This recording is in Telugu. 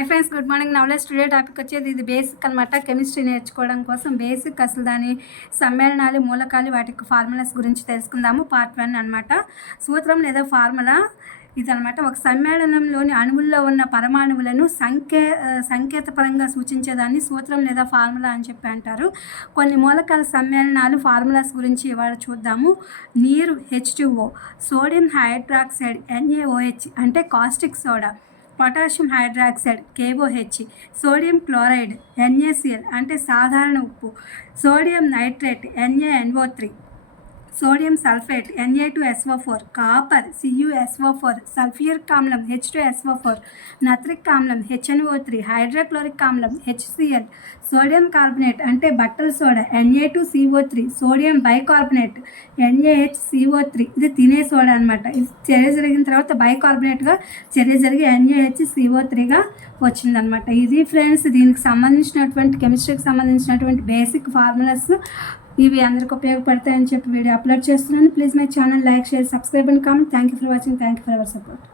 High friends, good morning. నవలెస్ టుడే టాపిక్ వచ్చేది ఇది బేసిక్ అనమాట. కెమిస్ట్రీ నేర్చుకోవడం కోసం బేసిక్, అసలు దాని సమ్మేళనాలు, మూలకాలు, వాటికి ఫార్ములాస్ గురించి తెలుసుకుందాము. పార్ట్ 1 అనమాట. సూత్రం లేదా ఫార్ములా ఇదనమాట. ఒక సమ్మేళనంలోని అణువుల్లో ఉన్న పరమాణువులను సంకేతపరంగా సూచించేదాన్ని సూత్రం లేదా ఫార్ములా అని చెప్పి అంటారు. కొన్ని మూలకాల సమ్మేళనాలు, ఫార్ములాస్ గురించి ఇవాళ చూద్దాము. నీరు H2O, సోడియం హైడ్రాక్సైడ్ NaOH అంటే caustic soda, potassium hydroxide KOH, sodium chloride NaCl అంటే సాధారణ ఉప్పు, sodium nitrate NaNO3, sodium sulphate Na2SO4, copper CuSO4, sulphuric ఆమ్లం H2SO4, నత్రిక్ ఆమ్లం HNO3, హైడ్రోక్లోరిక్ ఆమ్లం HCl, సోడియం కార్బోనేట్ అంటే బట్టల soda Na2CO3, sodium bicarbonate NaHCO3. ఇది తినే సోడా అనమాట. ఇది చర్య జరిగిన తర్వాత బైకార్బోనేట్గా చర్య జరిగి NaHCO3గా వచ్చిందనమాట. ఇది ఫ్రెండ్స్, దీనికి సంబంధించినటువంటి కెమిస్ట్రీకి సంబంధించినటువంటి బేసిక్ ఫార్ములాస్. ఇవి అందరికి ఉపయోగపడతాయని చెప్పి వీడియో అప్లోడ్ చేస్తున్నాను. Please my channel like, share, subscribe and comment. Thank you for watching. Thank you for our support.